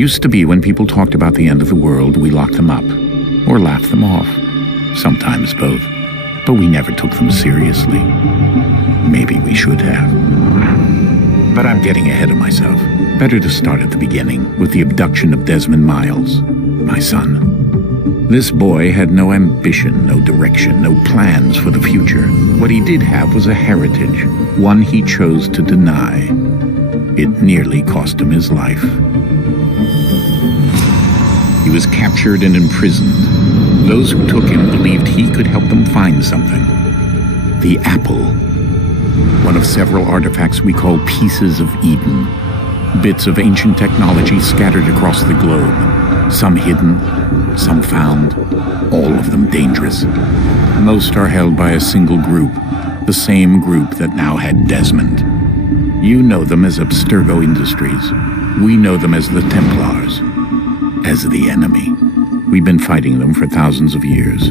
Used to be when people talked about the end of the world, we locked them up, or laughed them off. Sometimes both. But we never took them seriously. Maybe we should have. But I'm getting ahead of myself. Better to start at the beginning, with the abduction of Desmond Miles, my son. This boy had no ambition, no direction, no plans for the future. What he did have was a heritage, one he chose to deny. It nearly cost him his life. He was captured and imprisoned. Those who took him believed he could help them find something. The apple. One of several artifacts we call pieces of Eden. Bits of ancient technology scattered across the globe. Some hidden, some found, all of them dangerous. Most are held by a single group, the same group that now had Desmond. You know them as Abstergo Industries. We know them as the Templars, as the enemy. We've been fighting them for thousands of years,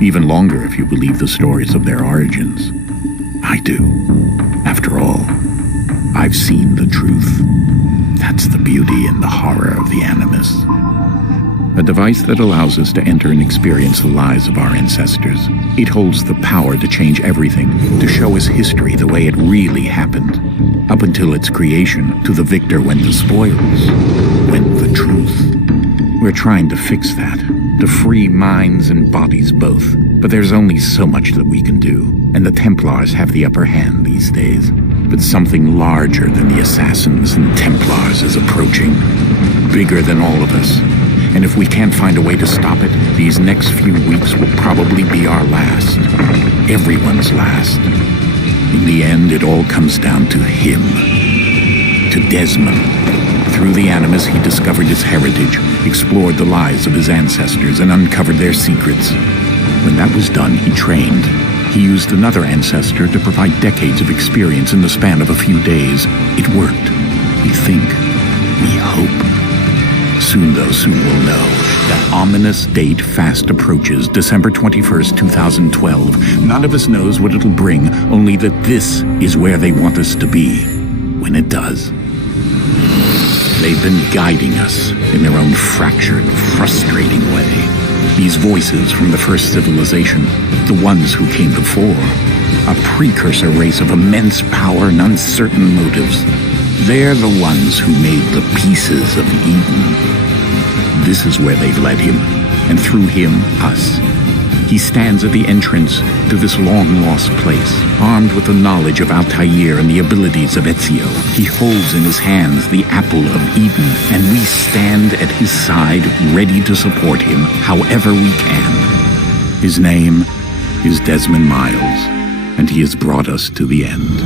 even longer if you believe the stories of their origins. I do. After all, I've seen the truth. That's the beauty and the horror of the Animus. A device that allows us to enter and experience the lives of our ancestors. It holds the power to change everything, to show us history the way it really happened. Up until its creation, to the victor went the spoils, went the truth. We're trying to fix that, to free minds and bodies both. But there's only so much that we can do, and the Templars have the upper hand these days. But something larger than the Assassins and Templars is approaching, bigger than all of us. And if we can't find a way to stop it, these next few weeks will probably be our last. Everyone's last. In the end, it all comes down to him. To Desmond. Through the Animus, he discovered his heritage, explored the lives of his ancestors, and uncovered their secrets. When that was done, he trained. He used another ancestor to provide decades of experience in the span of a few days. It worked. We think. We hope. Soon, though, soon we'll know. That ominous date fast approaches, December 21st, 2012. None of us knows what it'll bring, only that this is where they want us to be, when it does. They've been guiding us in their own fractured, frustrating way. These voices from the first civilization, the ones who came before, a precursor race of immense power and uncertain motives. They're the ones who made the pieces of Eden. This is where they've led him, and through him, us. He stands at the entrance to this long-lost place, armed with the knowledge of Altair and the abilities of Ezio. He holds in his hands the apple of Eden, and we stand at his side, ready to support him however we can. His name is Desmond Miles, and he has brought us to the end.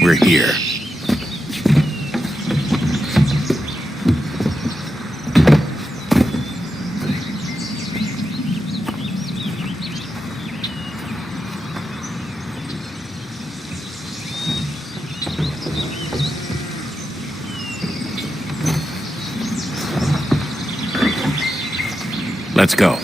We're here. Let's go.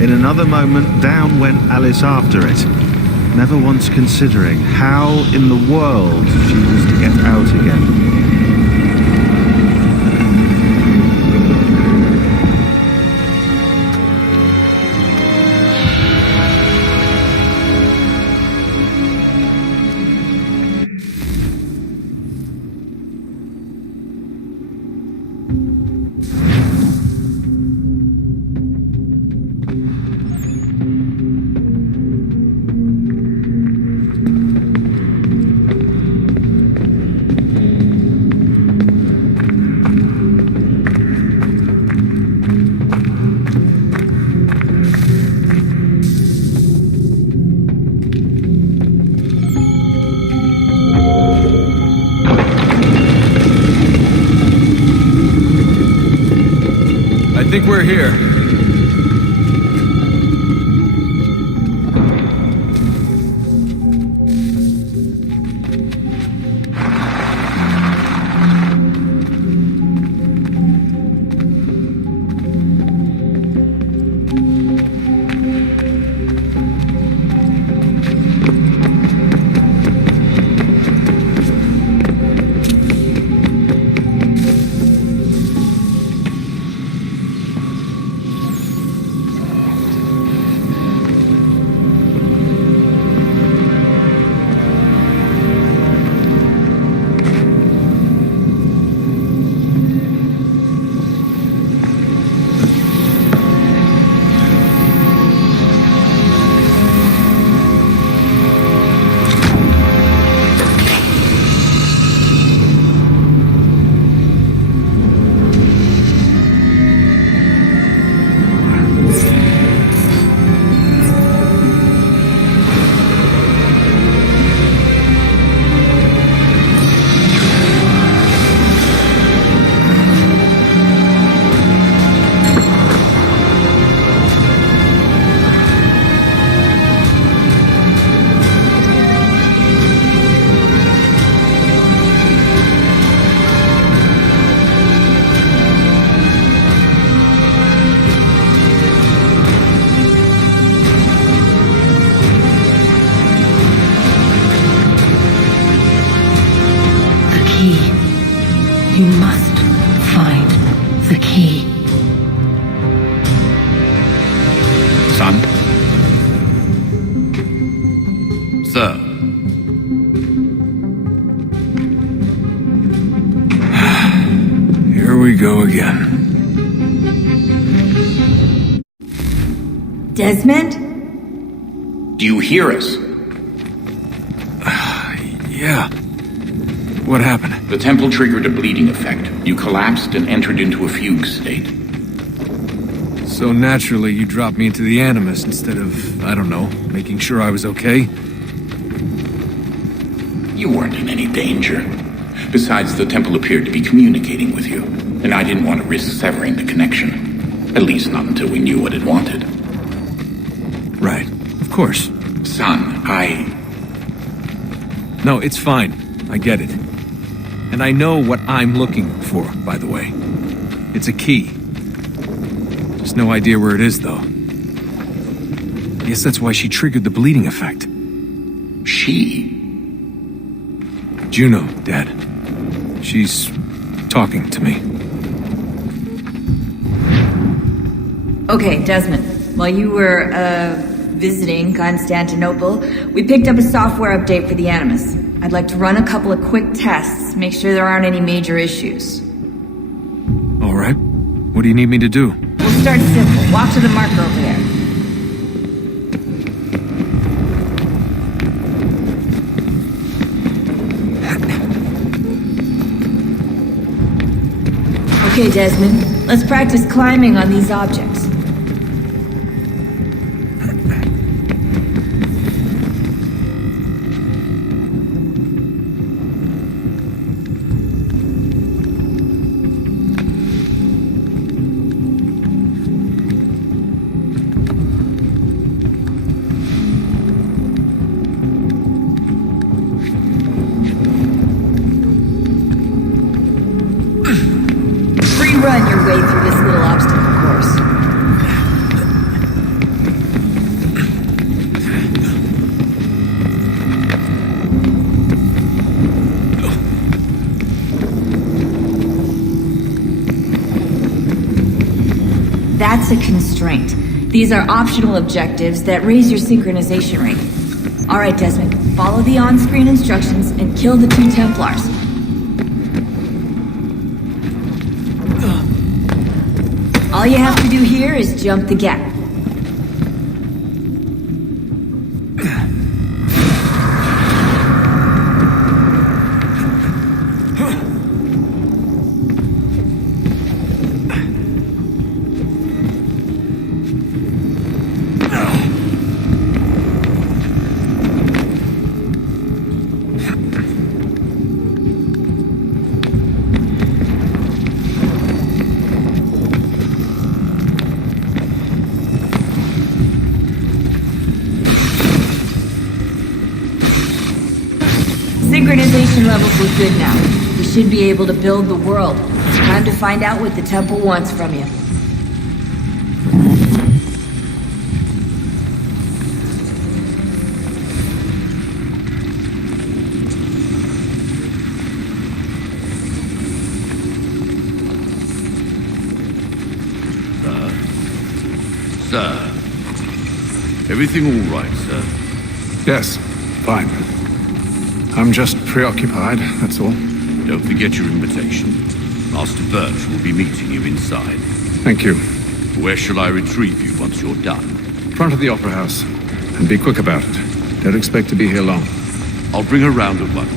In another moment, down went Alice after it. never once considering how in the world she was to get out again. I think we're here. You must find the key. Son? Sir. Here we go again. Desmond? Do you hear us? Yeah. What happened? The temple triggered a bleeding effect. You collapsed and entered into a fugue state. So naturally, you dropped me into the Animus instead of, I don't know, making sure I was okay? You weren't in any danger. Besides, the temple appeared to be communicating with you, and I didn't want to risk severing the connection. At least not until we knew what it wanted. Right. Of course. Son, No, it's fine. I get it. And I know what I'm looking for, by the way. It's a key. Just no idea where it is, though. I guess that's why she triggered the bleeding effect. She? Juno, Dad. She's talking to me. Okay, Desmond. While you were, visiting Constantinople, we picked up a software update for the Animus. I'd like to run a couple of quick tests, make sure there aren't any major issues. All right. What do you need me to do? We'll start simple. Walk to the marker over there. Okay, Desmond. Let's practice climbing on these objects. Run your way through this little obstacle course. a constraint. These are optional objectives that raise your synchronization rate. Alright, Desmond, follow the on-screen instructions and kill the 2 Templars. All you have to do here is jump the gap. Synchronization levels look good now. We should be able to build the world. Time to find out what the temple wants from you. Sir. Everything all right, sir? Yes, fine. I'm just preoccupied, that's all. Don't forget your invitation. Master Birch will be meeting you inside. Thank you. Where shall I retrieve you once you're done? Front of the Opera House. And be quick about it. Don't expect to be here long. I'll bring her round at once.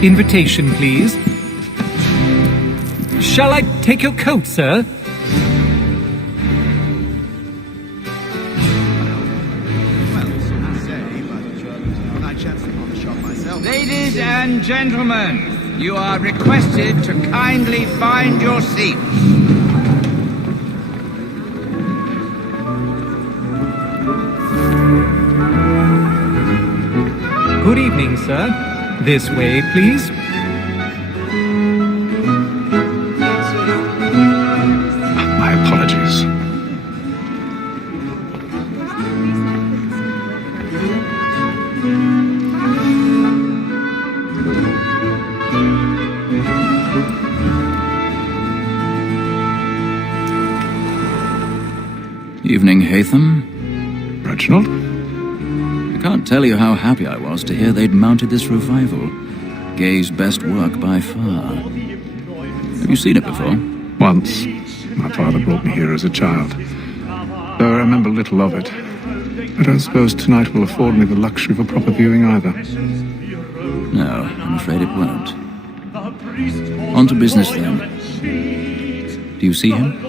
Invitation, please. Shall I take your coat, sir? Ladies and gentlemen, you are requested to kindly find your seats. Good evening, sir. This way, please. My apologies. Evening, Hatham. Reginald? I can't tell you how happy I was to hear they'd mounted this revival. Gay's best work by far. Have you seen it before? Once. My father brought me here as a child. Though I remember little of it. I don't suppose tonight will afford me the luxury of a proper viewing either. No, I'm afraid it won't. On to business then. Do you see him?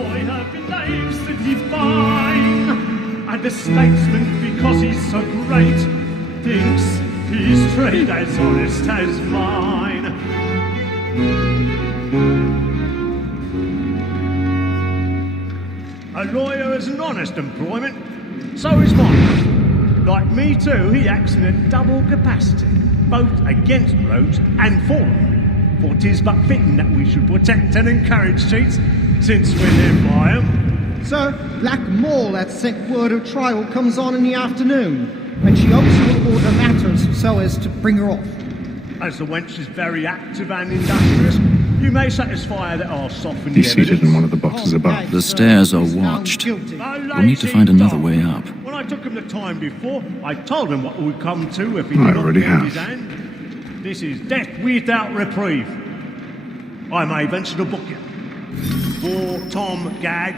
And the statesman, because he's so great, thinks his trade as honest as mine. A lawyer is an honest employment, so is mine. Like me too, he acts in a double capacity, both against rogues and for them. For 'tis but fitting that we should protect and encourage cheats, since we live by 'em. Sir, Black Mall that sent word of trial comes on in the afternoon, and she hopes you will order matters so as to bring her off. As the wench is very active and industrious, you may satisfy her that I'll soften the He's seated in one of the boxes above. The stairs are watched. We'll need to find another way up. When I took him the time before, I told him what it would come to if he I did not already hold have. his hand. This is death without reprieve. I may venture to book you. For Tom Gag,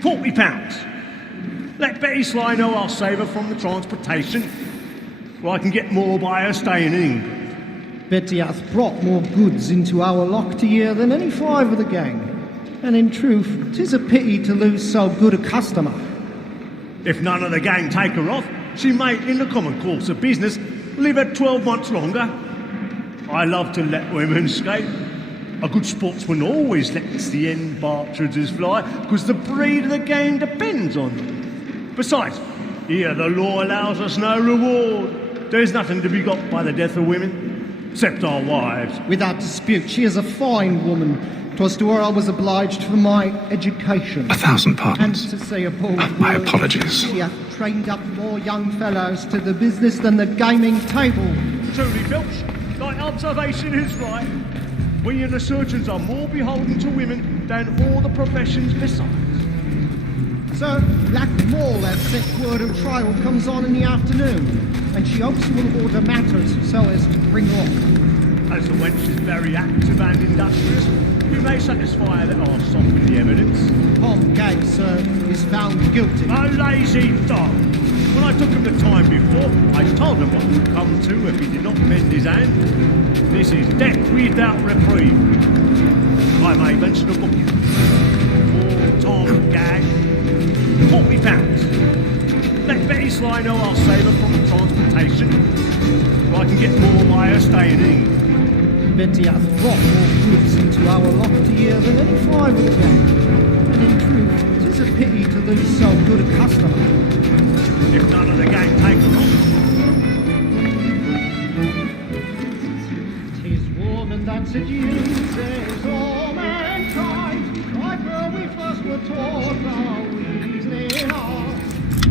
£40. Let Betty Sly know I'll save her from the transportation, or I can get more by her staying in England. Betty hath brought more goods into our lock to year than any 5 of the gang. And in truth, 'tis a pity to lose so good a customer. If none of the gang take her off, she may, in the common course of business, live her 12 months longer. I love to let women escape. A good sportsman always lets the end partridges fly, because the breed of the game depends on them. Besides, here the law allows us no reward. There's nothing to be got by the death of women, except our wives. Without dispute, she is a fine woman. 'Twas to her I was obliged for my education. 1,000 And pardons. to say a bold My word, apologies. she hath trained up more young fellows to the business than the gaming table. Truly, Filch, thy observation is right. We and the surgeons are more beholden to women than all the professions besides. Sir, Black Mall has set word of trial comes on in the afternoon, and she hopes you will order matters so as to bring off. As the wench is very active and industrious, we may satisfy her that I'll soften the evidence. Tom Gay, sir, is found guilty. A lazy dog! When I took him the time before, I told him what would come to if he did not mend his hand. This is death without reprieve. I may mention a book. For Tom Gay, £40. Let Betty Sly know I'll save her from transportation, so I can get more by her staying in. Betty hath brought more goods into our loft here than any five of the gang. And in truth, 'tis a pity to lose so good a customer. If none of the gang take her off. 'Tis woman that seduces all mankind, like her we first were taught how easily are.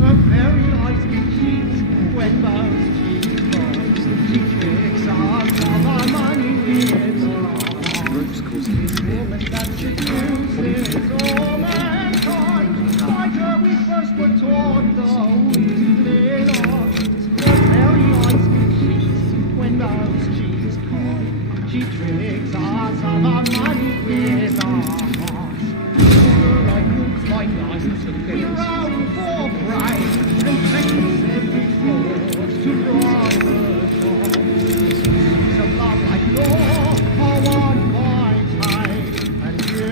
Her very life we cheat when most cheat boys. She tricks us of our money with our. 'Tis woman that seduces all mankind, like her we first were taught how easily are. Her very life we cheat when most cheats coy. She tricks us of our money with our hearts. Like books, my license and we roll for pride and practice every fraud to bribe her charms. She's a love like law, a one by time, and you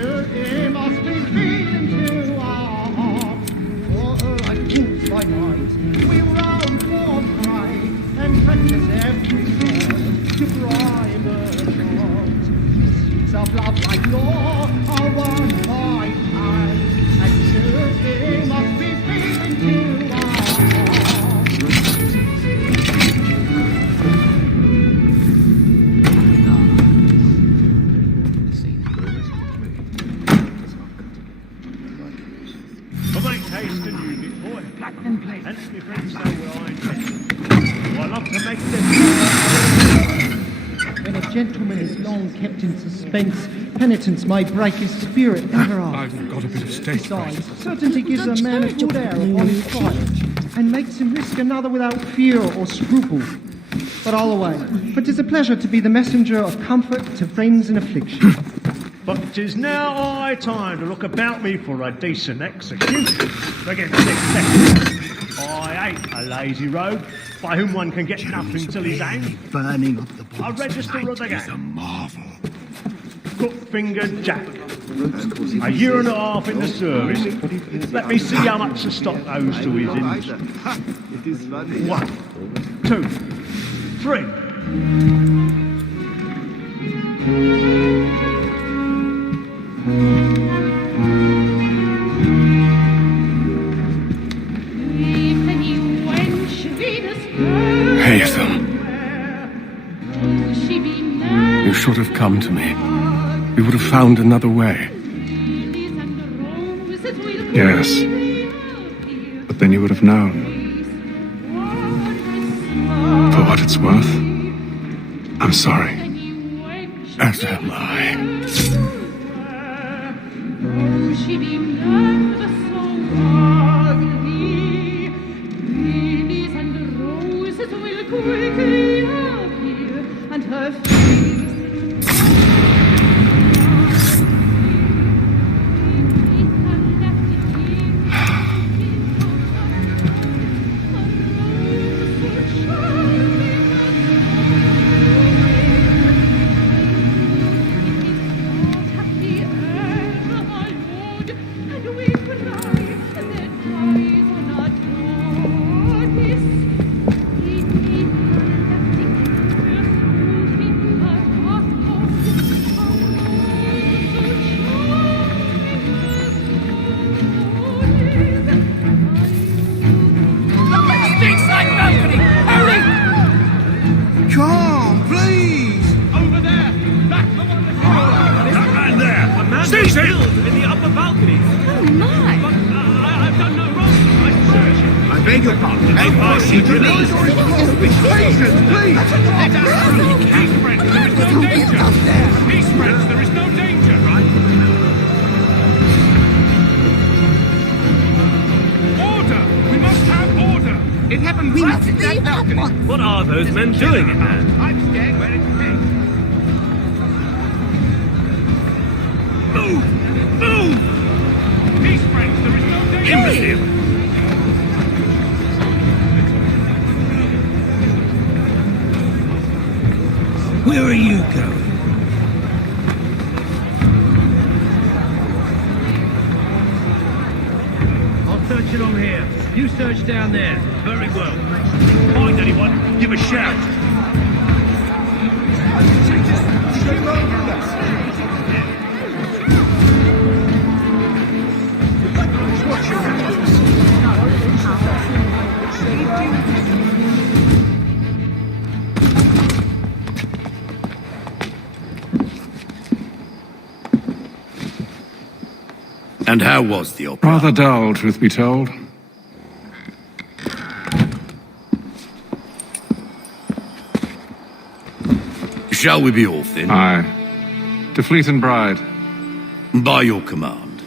must be feeding to our hearts. For her like books, my license, we roll for pride and practice every fraud to bribe her charms. She's a love like law, a one by time, and you must be feeding to our hearts. I make haste and unit, boy. And let me friends know where I intend. I love to make them. When a gentleman is long kept in suspense, penitence may break his spirit ever after. I've got a bit of stage fright. Besides, certainty gives a man a good air upon his trial, and makes him risk another without fear or scruple. But all away, for 'tis a pleasure to be the messenger of comfort to friends in affliction. But 'tis now high time to look about me for a decent execution. Against this second. I hate a lazy rogue by whom one can get nothing till he's hanged. Burning up the A register of the is a gang. marvel. Crook-fingered Jack. A year and a half in the service. Let me see how much the stock owes to his industry. 1, 2, 3. Hazel, you should have come to me. We would have found another way. Yes, but then you would have known. For what it's worth, I'm sorry. As am I. beg your pardon. I see you leave. Let us through. Peace, friends, there is no danger. Peace, friends, there is no danger, right? Order! We must have order! It happened right in that balcony. What are those men doing in there? I'm staying where it's safe. Move! Move! Peace, friends, there is no danger. Imbecile! Where are you going? I'll search along here. You search down there. Very well. Find anyone, give a shout. And how was the opera? Rather dull, truth be told. Shall we be off then? Aye. To Fleet and Bride. By your command.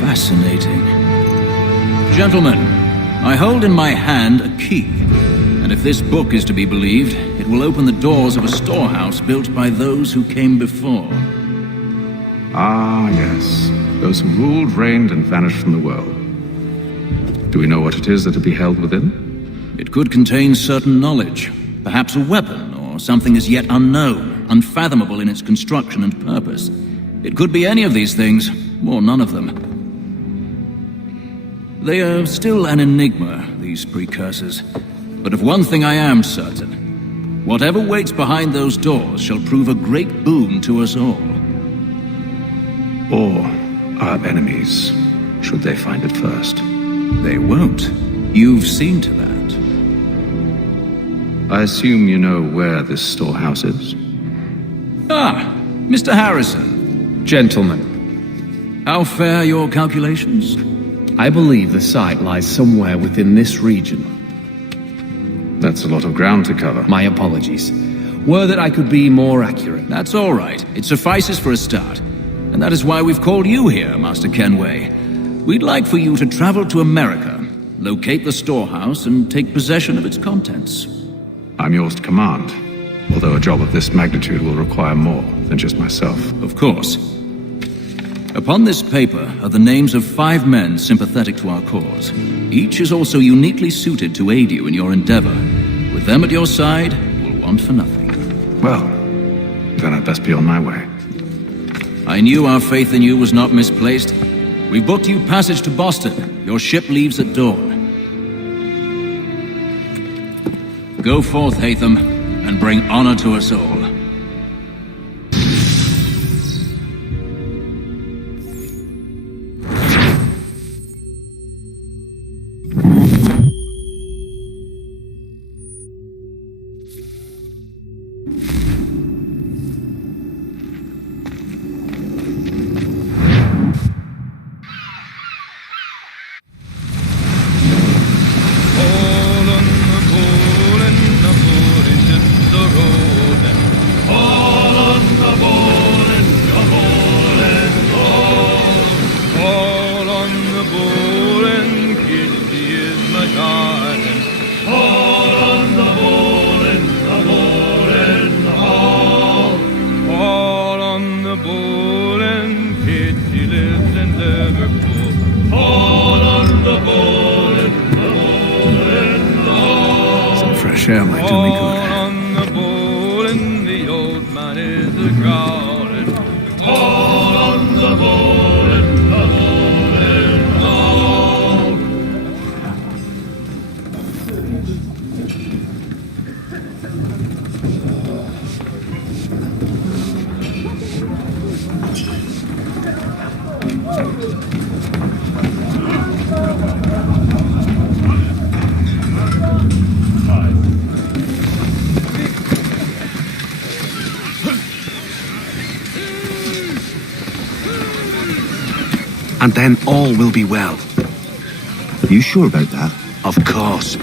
Fascinating. Gentlemen, I hold in my hand a key. And if this book is to be believed, it will open the doors of a storehouse built by those who came before. Ah, yes. Those who ruled, reigned, and vanished from the world. Do we know what it is that to be held within? It could contain certain knowledge, perhaps a weapon, or something as yet unknown, unfathomable in its construction and purpose. It could be any of these things, or none of them. They are still an enigma, these precursors. But of one thing I am certain. Whatever waits behind those doors shall prove a great boon to us all. Or our enemies, should they find it first. They won't. You've seen to that. I assume you know where this storehouse is? Ah, Mr. Harrison. Gentlemen, How fare your calculations? I believe the site lies somewhere within this region. That's a lot of ground to cover. My apologies. Were that I could be more accurate. That's all right. It suffices for a start. And that is why we've called you here, Master Kenway. We'd like for you to travel to America, locate the storehouse, and take possession of its contents. I'm yours to command, although a job of this magnitude will require more than just myself. Of course. Upon this paper are the names of 5 men sympathetic to our cause. Each is also uniquely suited to aid you in your endeavor. With them at your side, you will want for nothing. Well, then I'd best be on my way. I knew our faith in you was not misplaced. We've booked you passage to Boston. Your ship leaves at dawn. Go forth, Hatham, and bring honor to us all. Some fresh air might do me good. On the bowl and the old man is a growling. All on the bowl and the bowl and all. and then all will be well. You sure about that? Of course.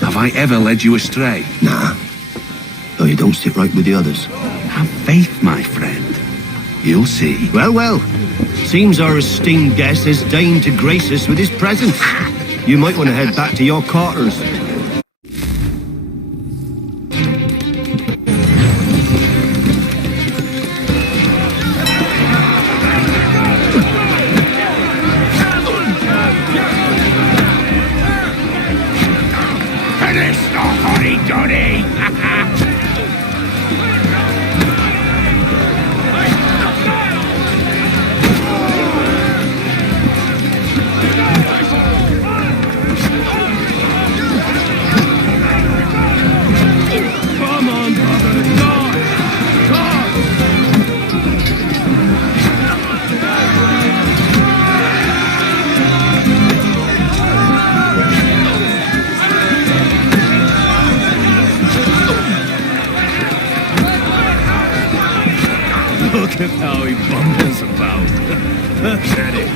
Have I ever led you astray? Nah. Though you don't sit right with the others. Have faith, my friend. You'll see. Well, well. Seems our esteemed guest has deigned to grace us with his presence. You might want to head back to your quarters. Finish the hotty-toddy! Come on, brother, dodge! Look at how he bumbles about. Pathetic.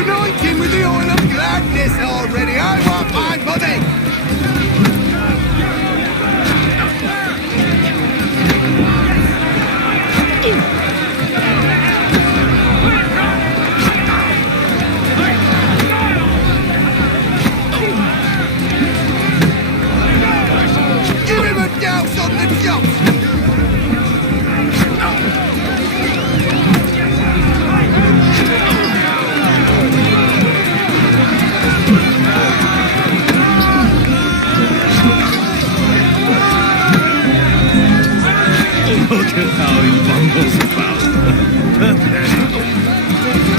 Anoint him with the oil of gladness already. I want my money. Give him a douse on the chops. Look at how he bumbles about. Pathetic.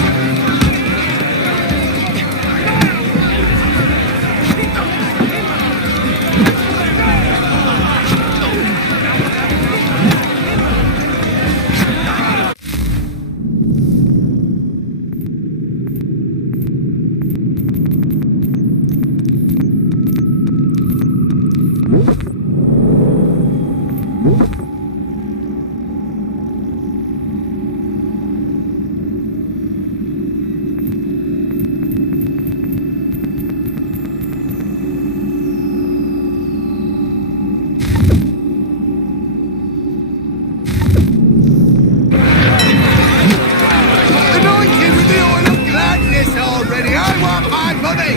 Anoint him with the oil of gladness already. I want my money.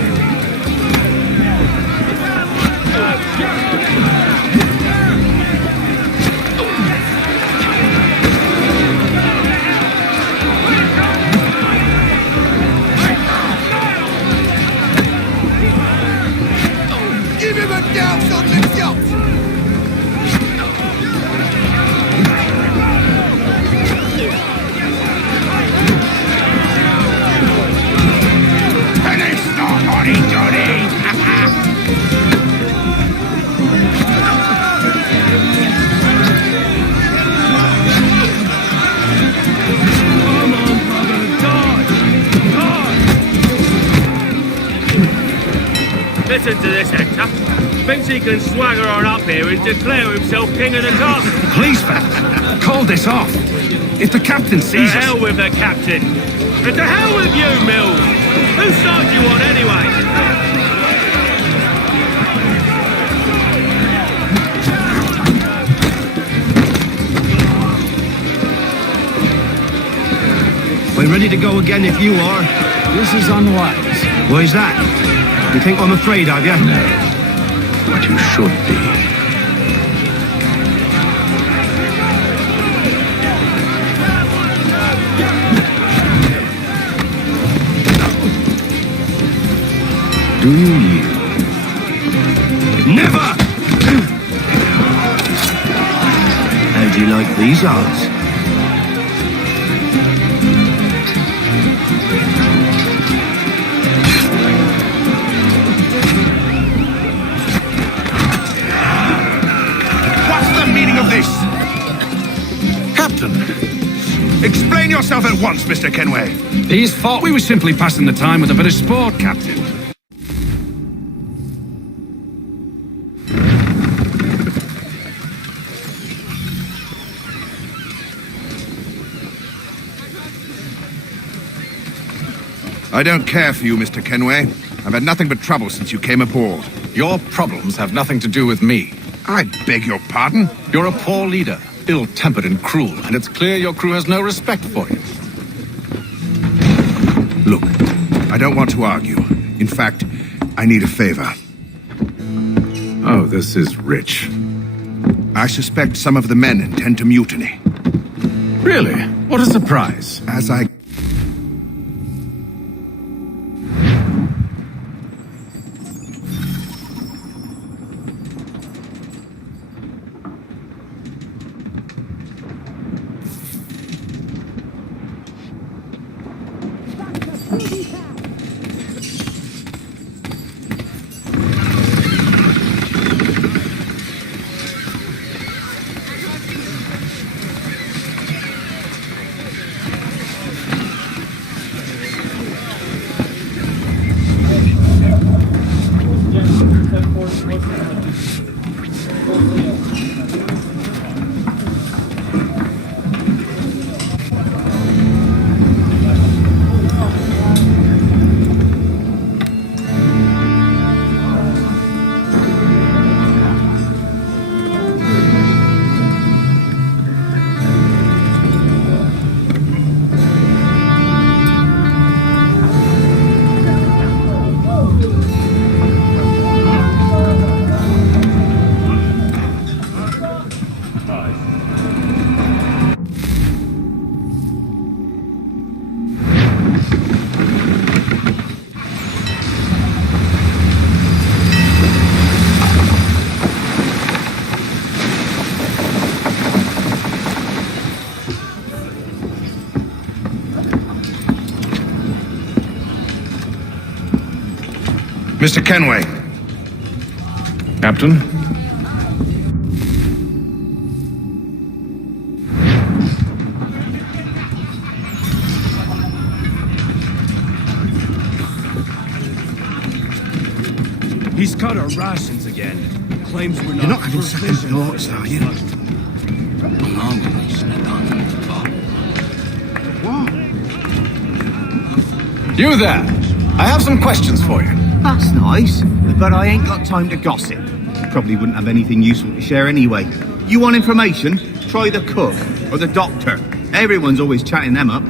Give him a douse on the chops. Finish the hotty-toddy! Come on, brother, dodge! Listen to this, Hector. Thinks he can swagger on up here and declare himself king of the castle. Please, fellas, call this off. If the captain To sees us... hell with the captain. And to hell with you, Mills. Whose side do you on anyway? We're ready to go again if you are. This is unwise. Why is that? You think I'm afraid of you? No. But you should be. Do you yield? Never! How do you like these odds? What's the meaning of this? Captain, Explain yourself at once, Mr. Kenway. these thought we were simply passing the time with a bit of sport, Captain. I don't care for you, Mr. Kenway. I've had nothing but trouble since you came aboard. Your problems have nothing to do with me. I beg your pardon? You're a poor leader, ill-tempered and cruel, and it's clear your crew has no respect for you. Look, I don't want to argue. In fact, I need a favor. Oh, this is rich. I suspect some of the men intend to mutiny. Really? What a surprise. As I... Mr. Kenway. Captain? He's cut our rations again. Claims we're You're not having second thoughts, are you? You there! I have some questions for you. That's nice, but I ain't got time to gossip. Probably wouldn't have anything useful to share anyway. You want information? Try the cook or the doctor. Everyone's always chatting them up.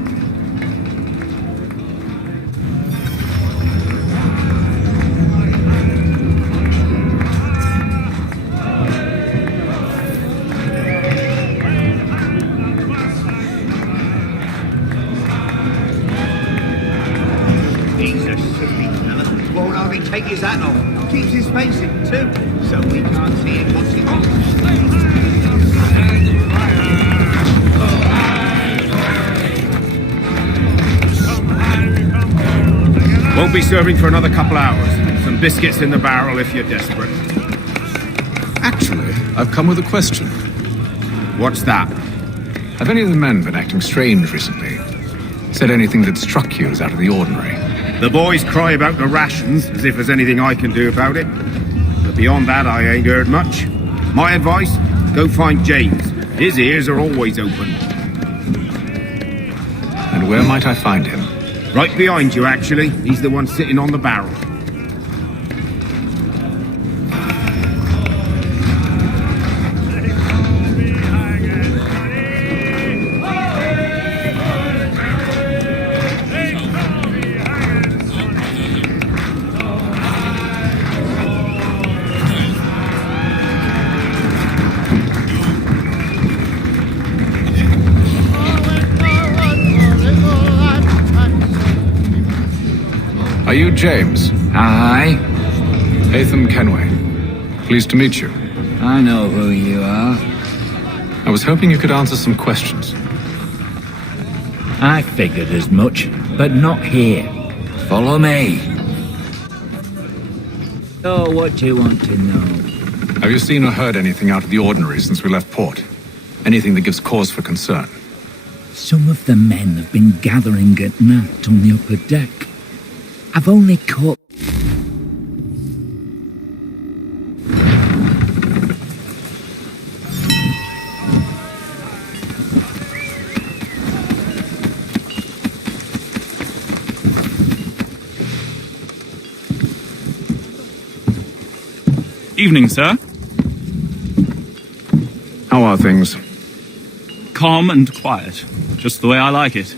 Won't hardly take his hat off. Keeps his face in too, so we can't see him watching. Won't be serving for another couple hours. Some biscuits in the barrel if you're desperate. Actually, I've come with a question. What's that? Have any of the men been acting strange recently? Said anything that struck you as out of the ordinary? The boys cry about the rations, as if there's anything I can do about it. But beyond that, I ain't heard much. My advice, go find James. His ears are always open. And where might I find him? Right behind you, actually. He's the one sitting on the barrel. Are you James? Aye. Atham Kenway. Pleased to meet you. I know who you are. I was hoping you could answer some questions. I figured as much, but not here. Follow me. So what do you want to know? Have you seen or heard anything out of the ordinary since we left port? Anything that gives cause for concern? Some of the men have been gathering at night on the upper deck. I've only caught... Evening, sir. How are things? Calm and quiet. Just the way I like it.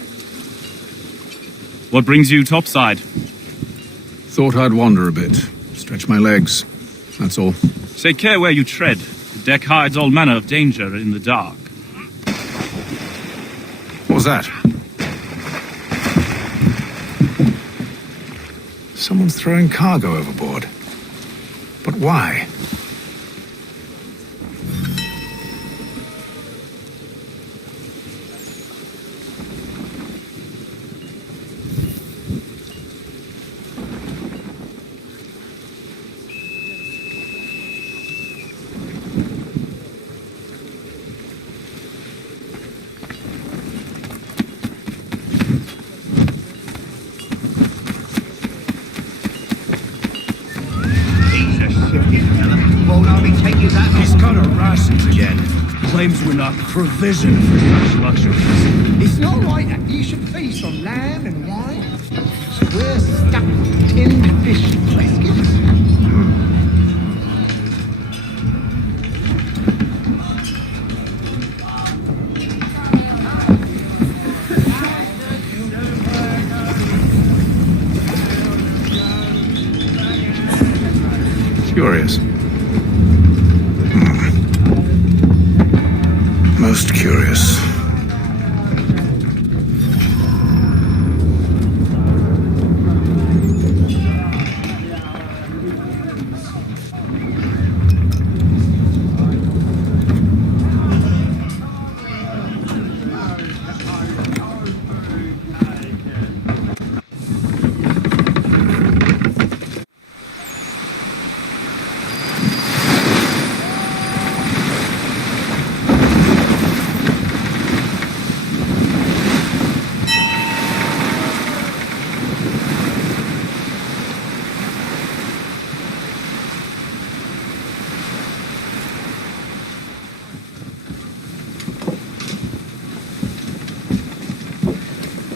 What brings you topside? Thought I'd wander a bit. Stretch my legs. That's all. Take care where you tread. The deck hides all manner of danger in the dark. What was that? Someone's throwing cargo overboard. But why? He's got our rations again. Claims we're not provisioned for such luxuries. It's not right that you should feast on lamb and wine. We're stuck with tinned fish and biscuits. Curious. Most curious.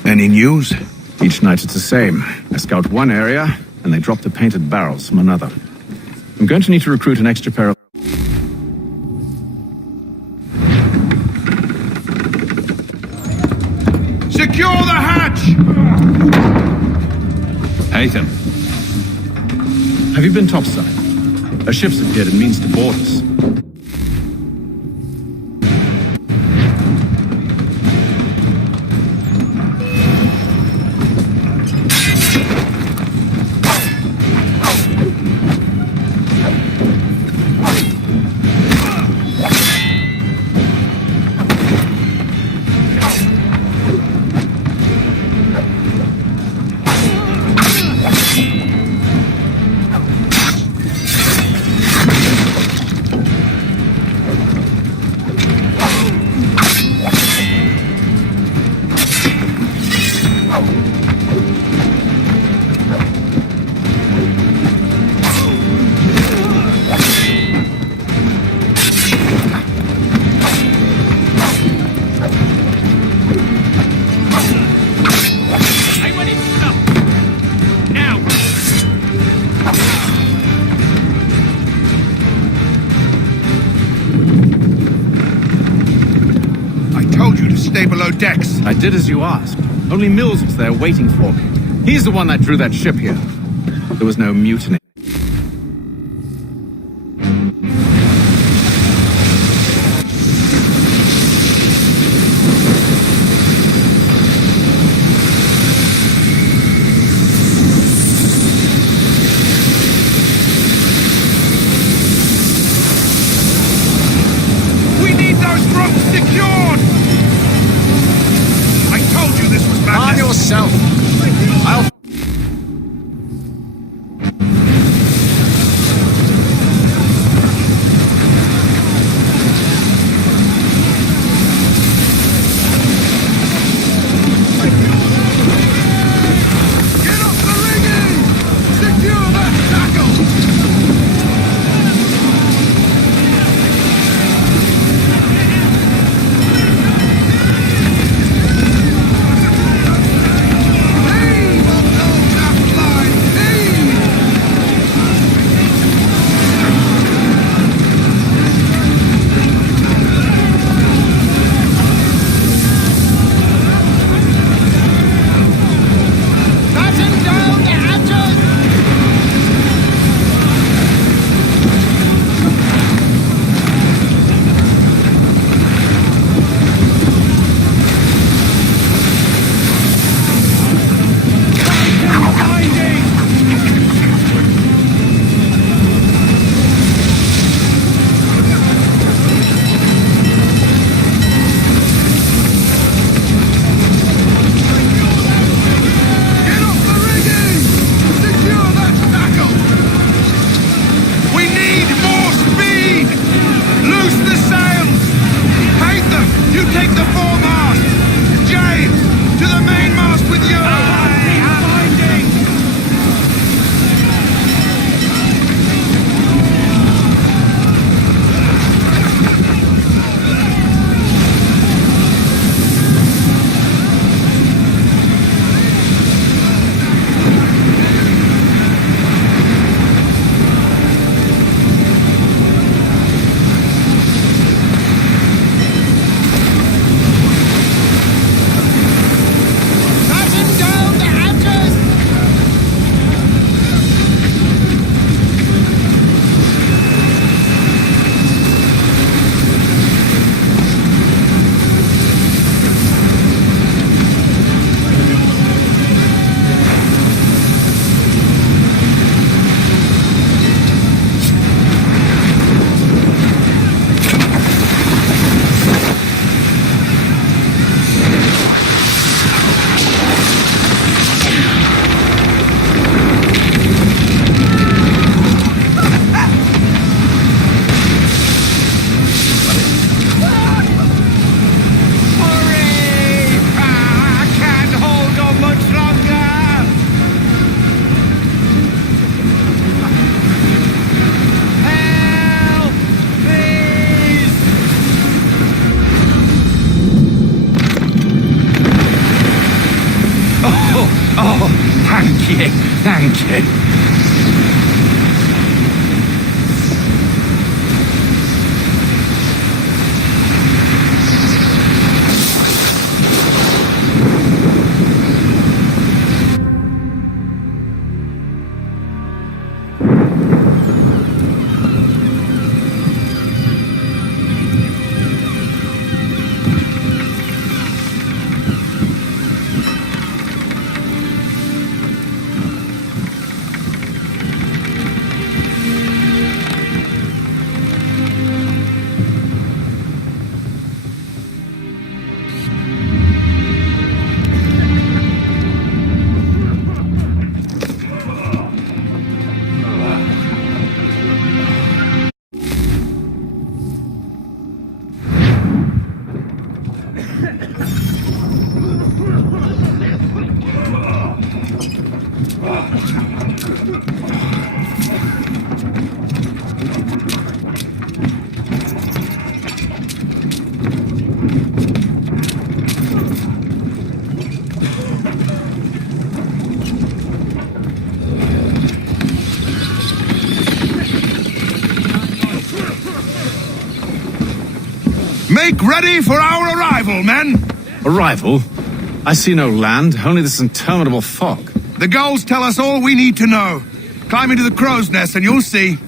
Any news? Each night it's the same. I scout one area, and they drop the painted barrels from another. I'm going to need to recruit an extra pair of... Secure the hatch! Haytham. Have you been topside? A ship's appeared and means to board us. Stay below decks. I did as you asked. Only Mills was there waiting for me. He's the one that drew that ship here. There was no mutiny. We need those ropes secured! I told you this was madness. Calm yourself. I'll... Get up the rigging! Secure that tackle! Heave on you, thank you. Make ready for our arrival, men! Arrival? I see no land, only this interminable fog. The gulls tell us all we need to know. Climb into the crow's nest and you'll see.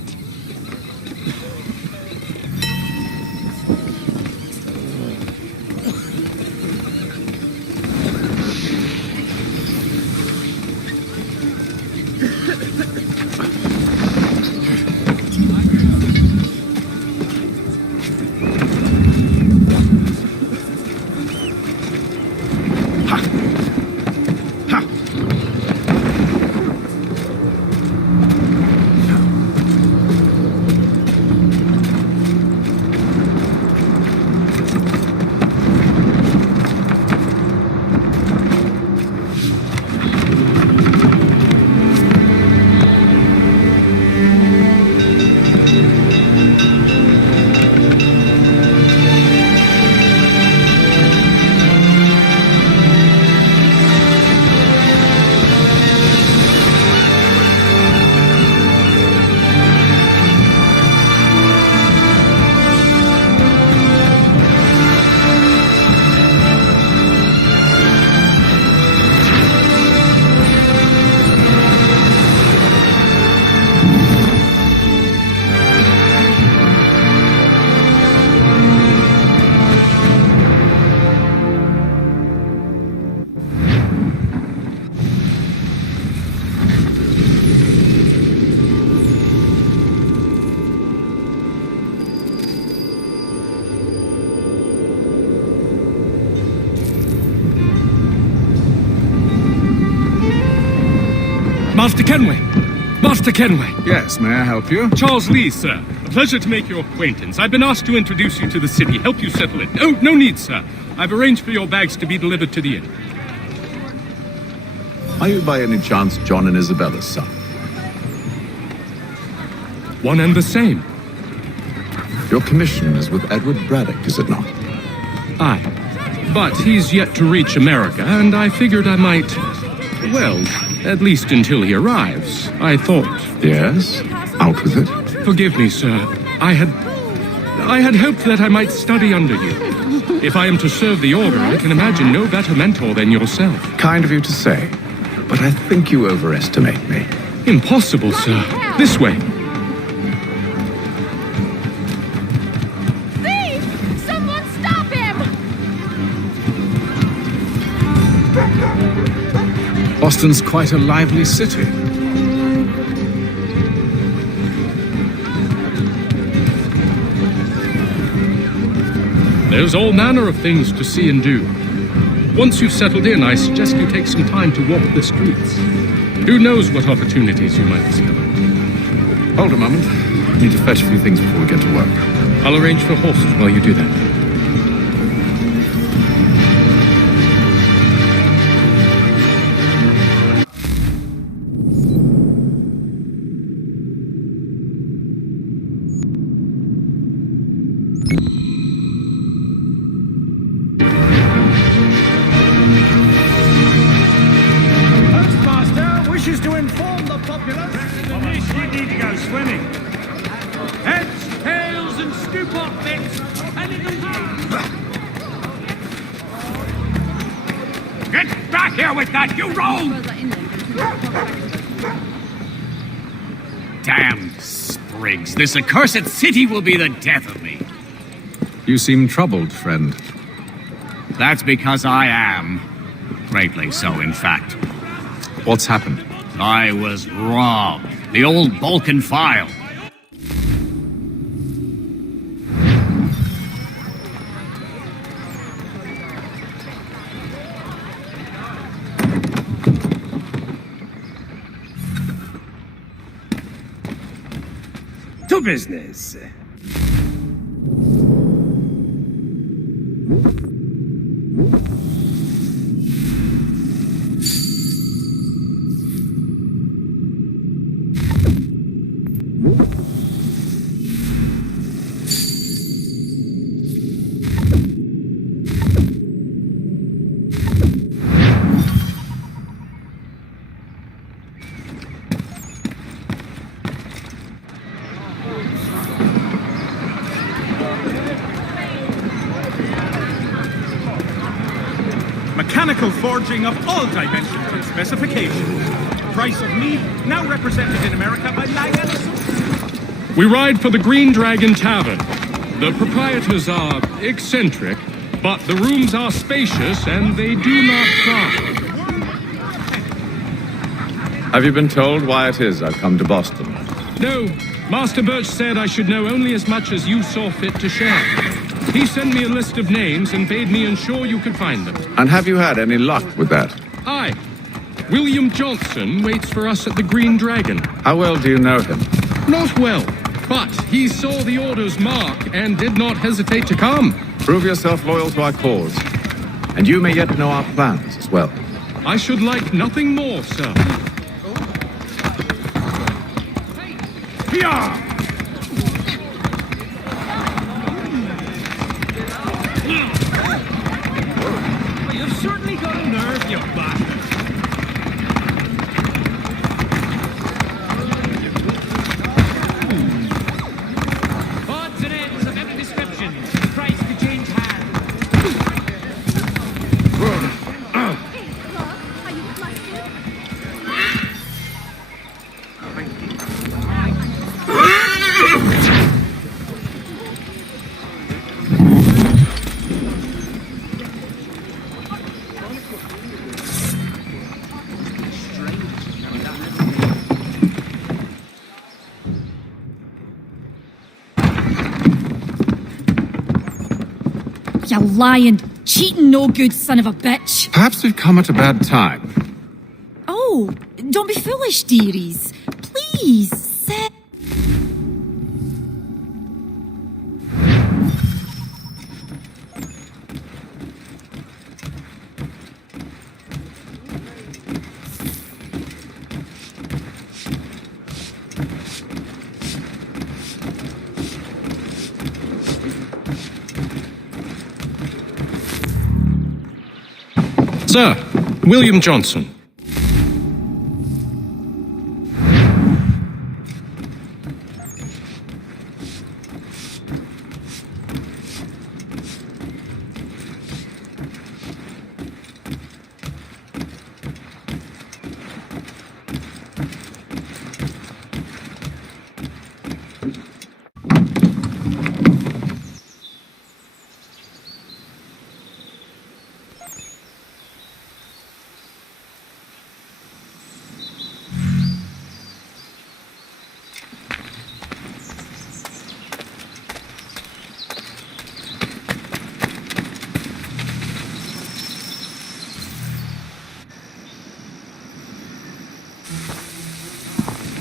Master Kenway! Master Kenway! Yes, may I help you? Charles Lee, sir. A pleasure to make your acquaintance. I've been asked to introduce you to the city, help you settle it. No need, sir. I've arranged for your bags to be delivered to the inn. Are you by any chance John and Isabella's son? One and the same. Your commission is with Edward Braddock, is it not? Aye. But he's yet to reach America, and I figured I might... well, at least until he arrives. I thought... Yes? Out with it. Forgive me, sir. I had hoped that I might study under you. If I am to serve the Order, I can imagine no better mentor than yourself. Kind of you to say, but I think you overestimate me. Impossible, sir. This way. Thief! Someone stop him! Boston's quite a lively city. There's all manner of things to see and do. Once you've settled in, I suggest you take some time to walk the streets. Who knows what opportunities you might discover. Hold a moment. I need to fetch a few things before we get to work. I'll arrange for horses while you do that. Wishes to Here with that, you rogue! Damn sprigs, this accursed city will be the death of me. You seem troubled, friend. That's because I am. Greatly so, in fact. What's happened? I was robbed. The old Balkan file. To business. Mechanical forging of all dimensions and specifications. Price of meat now represented in America by Lions. We ride for the Green Dragon Tavern. The proprietors are eccentric, but the rooms are spacious and they do not cry. Have you been told why it is I've come to Boston? No, Master Birch said I should know only as much as you saw fit to share. He sent me a list of names and bade me ensure you could find them. And have you had any luck with that? Aye. William Johnson waits for us at the Green Dragon. How well do you know him? Not well, but he saw the order's mark and did not hesitate to come. Prove yourself loyal to our cause. And you may yet know our plans as well. I should like nothing more, sir. Here! You've certainly got a nerve, you bastard. Odds and ends of every description. Price to change hands. You lying, cheating, no good son of a bitch. Perhaps we've come at a bad time. Oh, don't be foolish, dearies. Please, sit. Sir, William Johnson.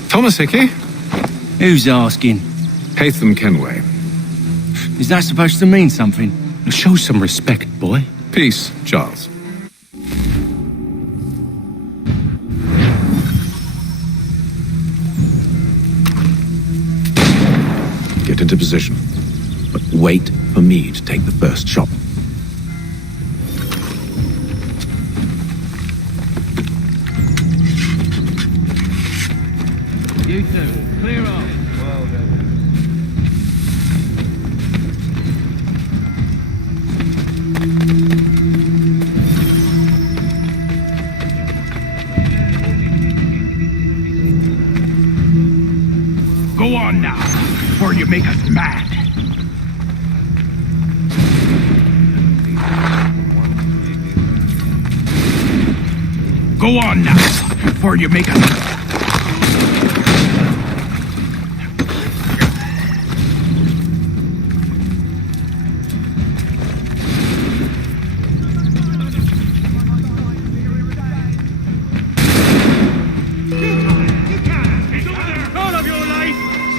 Thomas Hickey? Who's asking? Haytham Kenway. Is that supposed to mean something? Show some respect, boy. Peace, Charles. Get into position. But wait for me to take the first shot. You two, clear off. Well done. make us mad. Go on now, before you make us...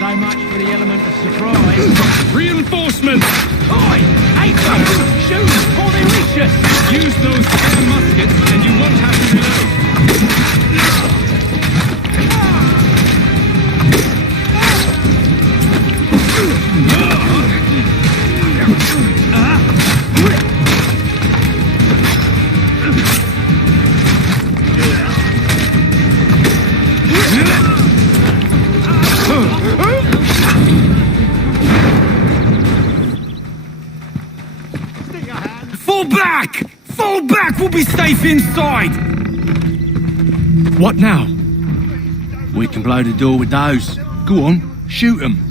So much for the element of surprise. Reinforcements! Oi! Acer! Shoot before they reach us! Use those spare muskets and you won't have to reload. Fall back! Fall back! We'll be safe inside! What now? We can blow the door with those. Go on, shoot them.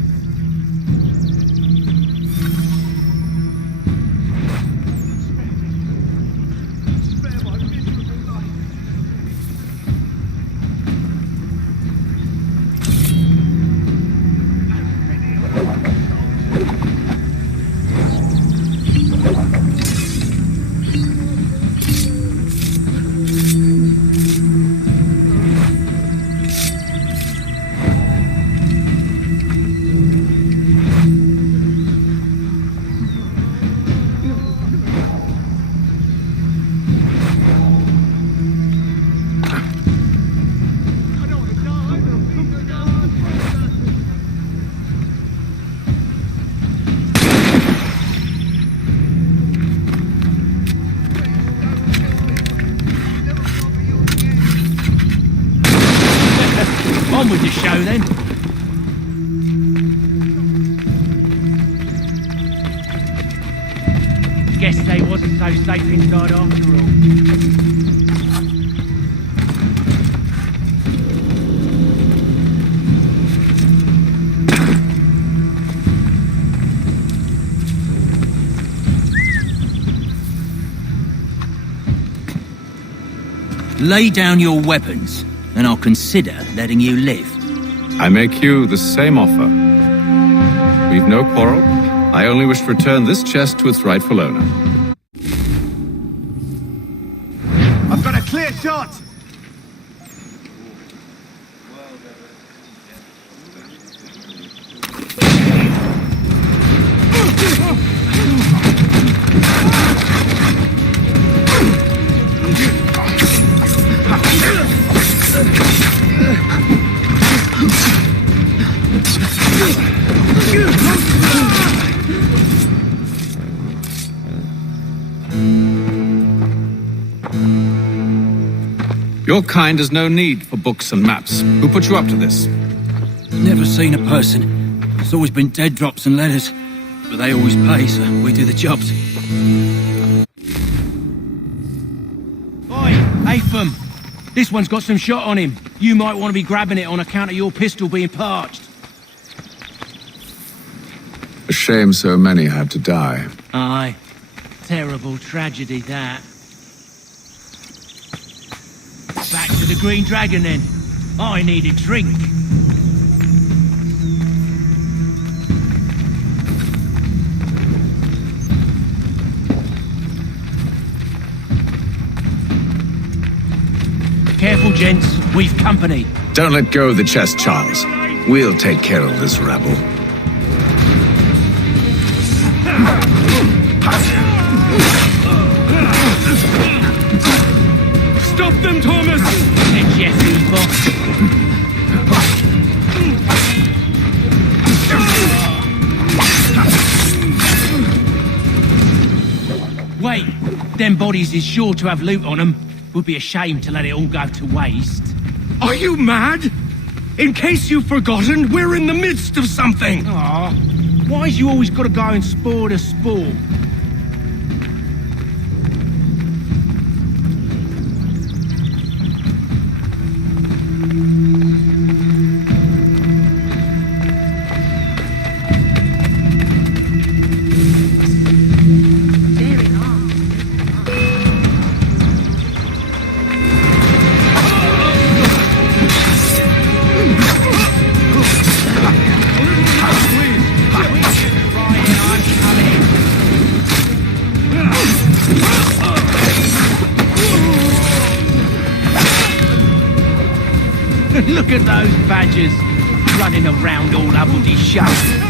On with the show then. Guess they wasn't so safe inside after all. Lay down your weapons, and I'll consider letting you live. I make you the same offer. We've no quarrel. I only wish to return this chest to its rightful owner. I've got a clear shot! Your kind has no need for books and maps. Who put you up to this? Never seen a person. It's always been dead drops and letters. But they always pay, so we do the jobs. Oi, Atham! This one's got some shot on him. You might want to be grabbing it on account of your pistol being parched. A shame so many had to die. Aye. Terrible tragedy, that. Back to the Green Dragon, then. I need a drink. Careful, gents. We've company. Don't let go of the chest, Charles. We'll take care of this rabble. Stop them, Thomas! And Jeffrey, boss. Wait, them bodies is sure to have loot on them. Would be a shame to let it all go to waste. Are you mad? In case you've forgotten, we're in the midst of something! Aw, why's you always gotta go and spoil the sport? Look at those badgers running around all uppity shut.